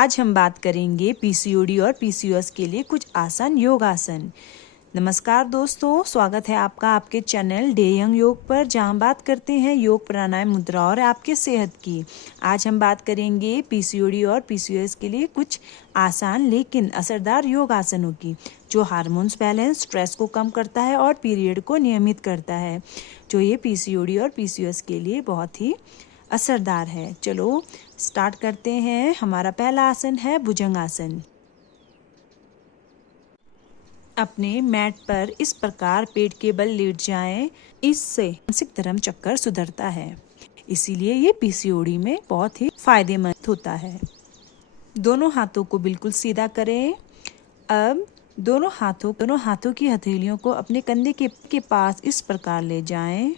आज हम बात करेंगे पीसीओडी और पीसीओएस के लिए कुछ आसान योग आसन। नमस्कार दोस्तों, स्वागत है आपका आपके चैनल डे यंग योग पर, जहां बात करते हैं योग प्राणायाम मुद्रा और आपके सेहत की। आज हम बात करेंगे पीसीओडी और पीसीओएस के लिए कुछ आसान लेकिन असरदार योग आसनों की, जो हार्मोन्स बैलेंस, स्ट्रेस को कम करता है और पीरियड को नियमित करता है, जो ये पीसीओडी और पीसीओएस के लिए बहुत ही असरदार है। चलो स्टार्ट करते हैं। हमारा पहला आसन है भुजंग आसन। अपने मैट पर इस प्रकार पेट के बल लेट जाएं। इससे मानसिक धर्म चक्कर सुधरता है, इसीलिए ये पीसीओडी में बहुत ही फायदेमंद होता है। दोनों हाथों को बिल्कुल सीधा करें। अब दोनों हाथों की हथेलियों को अपने कंधे के पास इस प्रकार ले जाएं।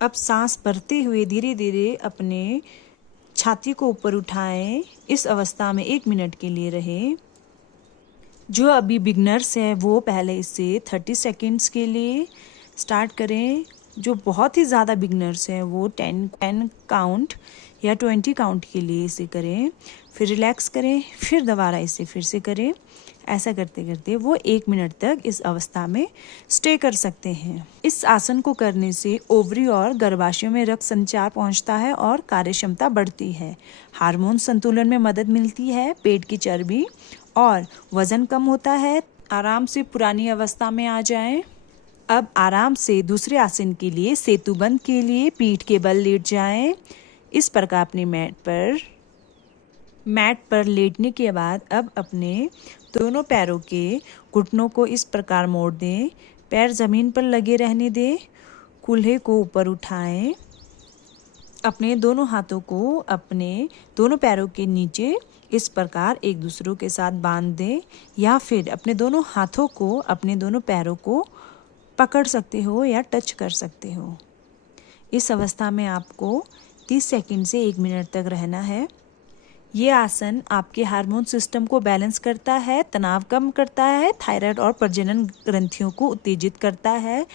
अब सांस भरते हुए धीरे धीरे अपने छाती को ऊपर उठाएं। इस अवस्था में 1 मिनट के लिए रहें। जो अभी बिगनर्स हैं वो पहले इसे 30 सेकेंड्स के लिए स्टार्ट करें। जो बहुत ही ज़्यादा बिगनर्स हैं वो 10 काउंट या 20 काउंट के लिए इसे करें, फिर रिलैक्स करें, फिर दोबारा इसे फिर से करें। ऐसा करते करते वो 1 मिनट तक इस अवस्था में स्टे कर सकते हैं। इस आसन को करने से ओवरी और गर्भाशय में रक्त संचार पहुंचता है और कार्य क्षमता बढ़ती है। हार्मोन संतुलन में मदद मिलती है, पेट की चर्बी और वजन कम होता है। आराम से पुरानी अवस्था में आ जाएं। अब आराम से दूसरे आसन के लिए सेतुबंद के लिए पीठ के बल लेट जाएं। इस प्रकार अपने मैट पर लेटने के बाद अब अपने दोनों पैरों के घुटनों को इस प्रकार मोड़ दें। पैर जमीन पर लगे रहने दें। कूल्हे को ऊपर उठाएं। अपने दोनों हाथों को अपने दोनों पैरों के नीचे इस प्रकार एक दूसरों के साथ बांध दें, या फिर अपने दोनों हाथों को अपने दोनों पैरों को पकड़ सकते हो या टच कर सकते हो। इस अवस्था में आपको 30 सेकंड से 1 मिनट तक रहना है। ये आसन आपके हार्मोन सिस्टम को बैलेंस करता है, तनाव कम करता है, थायराइड और प्रजनन ग्रंथियों को उत्तेजित करता है,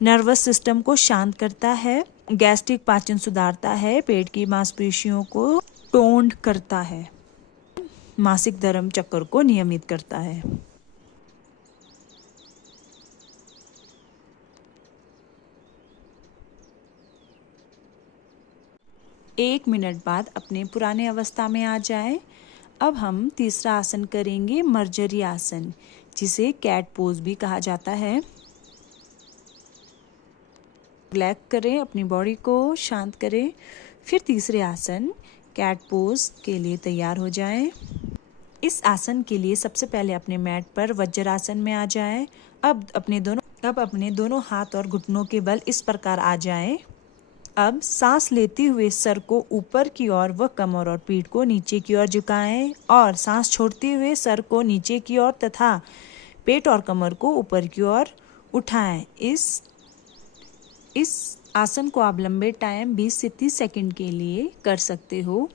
नर्वस सिस्टम को शांत करता है, गैस्ट्रिक पाचन सुधारता है, पेट की मांसपेशियों को टोन्ड करता है, मासिक धर्म चक्र को नियमित करता है। एक मिनट बाद अपने पुराने अवस्था में आ जाएं। अब हम तीसरा आसन करेंगे, मर्जरी आसन, जिसे कैट पोज भी कहा जाता है। रिलैक्स करें, अपनी बॉडी को शांत करें, फिर तीसरे आसन कैट पोज के लिए तैयार हो जाएं। इस आसन के लिए सबसे पहले अपने मैट पर वज्रासन में आ जाएं। अब अपने दोनों हाथ और घुटनों के बल इस प्रकार आ जाएं। अब सांस लेते हुए सर को ऊपर की ओर व कमर और पीठ को नीचे की ओर झुकाएं, और सांस छोड़ते हुए सर को नीचे की ओर तथा पेट और कमर को ऊपर की ओर उठाएं। इस आसन को आप लंबे टाइम 20 से 30 सेकंड के लिए कर सकते हो।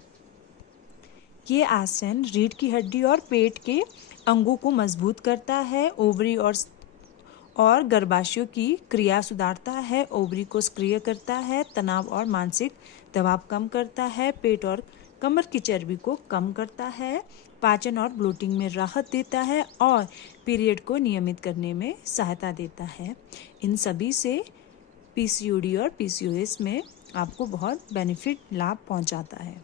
ये आसन रीढ़ की हड्डी और पेट के अंगों को मजबूत करता है, ओवरी और गर्भाशय की क्रिया सुधारता है, ओवरी को सक्रिय करता है, तनाव और मानसिक दबाव कम करता है, पेट और कमर की चर्बी को कम करता है, पाचन और ब्लोटिंग में राहत देता है और पीरियड को नियमित करने में सहायता देता है। इन सभी से पीसीओडी और पीसीओएस में आपको बहुत बेनिफिट लाभ पहुंचाता है।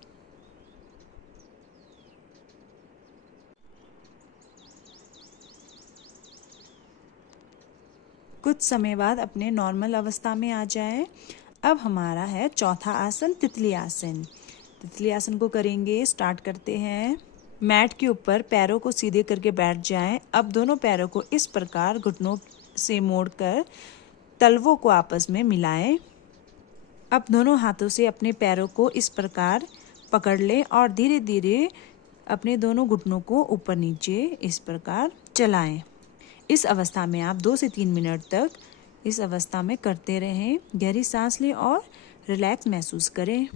कुछ समय बाद अपने नॉर्मल अवस्था में आ जाएं। अब हमारा है चौथा आसन, तितली आसन। तितली आसन को करेंगे, स्टार्ट करते हैं। मैट के ऊपर पैरों को सीधे करके बैठ जाएं। अब दोनों पैरों को इस प्रकार घुटनों से मोड़कर तलवों को आपस में मिलाएं। अब दोनों हाथों से अपने पैरों को इस प्रकार पकड़ लें और धीरे धीरे अपने दोनों घुटनों को ऊपर नीचे इस प्रकार चलाएं। इस अवस्था में आप 2 से 3 मिनट तक इस अवस्था में करते रहें। गहरी सांस लें और रिलैक्स महसूस करें।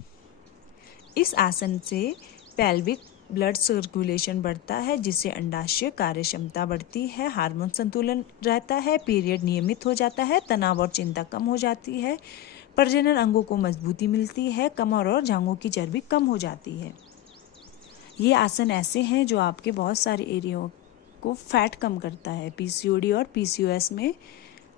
इस आसन से पेल्विक ब्लड सर्कुलेशन बढ़ता है, जिससे अंडाशय कार्य क्षमता बढ़ती है, हार्मोन संतुलन रहता है, पीरियड नियमित हो जाता है, तनाव और चिंता कम हो जाती है, प्रजनन अंगों को मजबूती मिलती है, कमर और जांघों की चर्बी कम हो जाती है। ये आसन ऐसे हैं जो आपके बहुत सारे एरियाओं को फैट कम करता है। पीसीओडी और पीसीओएस में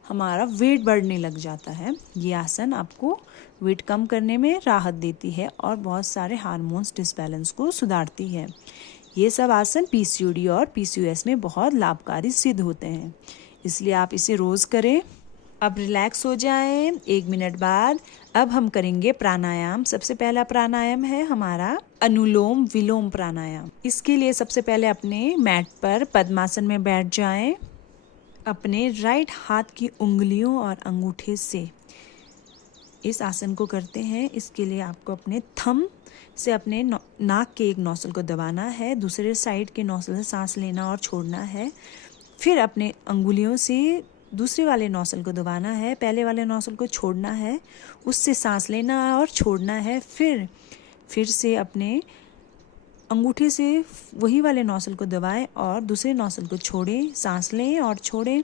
हमारा वेट बढ़ने लग जाता है। ये आसन आपको वेट कम करने में राहत देती है और बहुत सारे हार्मोन्स डिसबैलेंस को सुधारती है। ये सब आसन पीसीओडी और पीसीओएस में बहुत लाभकारी सिद्ध होते हैं, इसलिए आप इसे रोज़ करें। अब रिलैक्स हो जाएं। 1 मिनट बाद अब हम करेंगे प्राणायाम। सबसे पहला प्राणायाम है हमारा अनुलोम विलोम प्राणायाम। इसके लिए सबसे पहले अपने मैट पर पद्मासन में बैठ जाएं। अपने राइट हाथ की उंगलियों और अंगूठे से इस आसन को करते हैं। इसके लिए आपको अपने थंब से अपने नाक के एक नोस्टल को दबाना है, दूसरे साइड के नोस्टल से सांस लेना और छोड़ना है। फिर अपने अंगुलियों से दूसरे वाले नोस्टल को दबाना है, पहले वाले नोस्टल को छोड़ना है, उससे सांस लेना और छोड़ना है। फिर से अपने अंगूठे से वही वाले नोस्टल को दबाएं और दूसरे नोस्टल को छोड़ें, सांस लें और छोड़ें।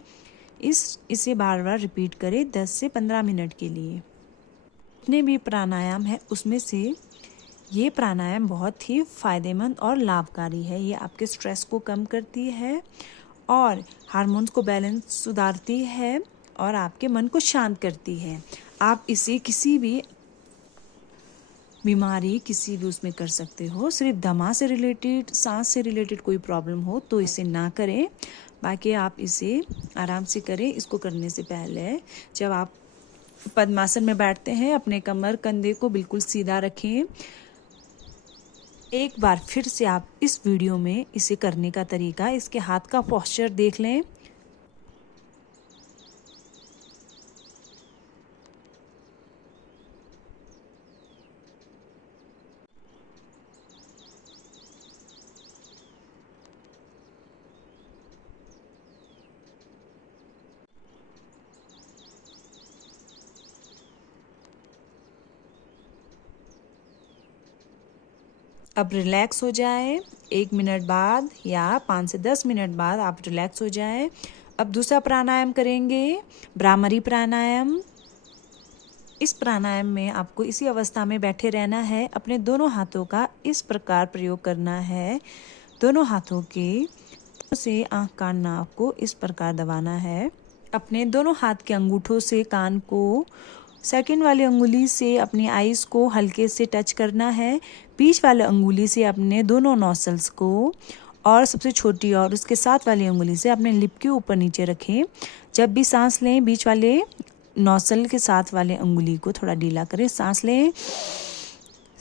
इसे बार बार रिपीट करें 10 से 15 मिनट के लिए। जितने भी प्राणायाम है उसमें से ये प्राणायाम बहुत ही फायदेमंद और लाभकारी है। ये आपके स्ट्रेस को कम करती है और हार्मोन्स को बैलेंस सुधारती है और आपके मन को शांत करती है। आप इसे किसी भी बीमारी किसी भी उसमें कर सकते हो। सिर्फ दमा से रिलेटेड, सांस से रिलेटेड कोई प्रॉब्लम हो तो इसे ना करें, बाकी आप इसे आराम से करें। इसको करने से पहले जब आप पद्मासन में बैठते हैं अपने कमर कंधे को बिल्कुल सीधा रखें। एक बार फिर से आप इस वीडियो में इसे करने का तरीका, इसके हाथ का पोस्चर देख लें। अब रिलैक्स हो जाए। 1 मिनट बाद या 5 से 10 मिनट बाद आप रिलैक्स हो जाए। अब दूसरा प्राणायाम करेंगे, भ्रामरी प्राणायाम। इस प्राणायाम में आपको इसी अवस्था में बैठे रहना है। अपने दोनों हाथों का इस प्रकार प्रयोग करना है। दोनों हाथों के से आँख कान नाक को इस प्रकार दबाना है। अपने दोनों हाथ के अंगूठों से कान को, सेकंड वाली अंगुली से अपनी आईज को हल्के से टच करना है। बीच वाले अंगुली से अपने दोनों नोस्टल्स को और सबसे छोटी और उसके साथ वाली अंगुली से अपने लिप के ऊपर नीचे रखें। जब भी सांस लें बीच वाले नोस्टल के साथ वाले अंगुली को थोड़ा ढीला करें। सांस लें,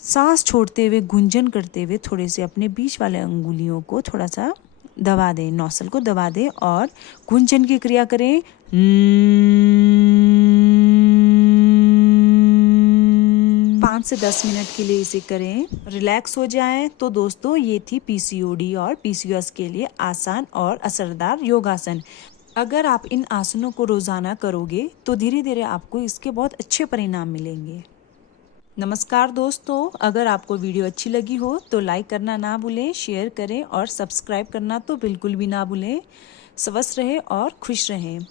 सांस छोड़ते हुए गुंजन करते हुए थोड़े से अपने बीच वाले अंगुलियों को थोड़ा सा दबा दें, नोस्टल को दबा दें और गुंजन की क्रिया करें। 5 से 10 मिनट के लिए इसे करें। रिलैक्स हो जाएं। तो दोस्तों ये थी पीसीओडी और पीसीओएस के लिए आसान और असरदार योगासन। अगर आप इन आसनों को रोजाना करोगे तो धीरे धीरे आपको इसके बहुत अच्छे परिणाम मिलेंगे। नमस्कार दोस्तों, अगर आपको वीडियो अच्छी लगी हो तो लाइक करना ना भूलें, शेयर करें और सब्सक्राइब करना तो बिल्कुल भी ना भूलें। स्वस्थ रहें और खुश रहें।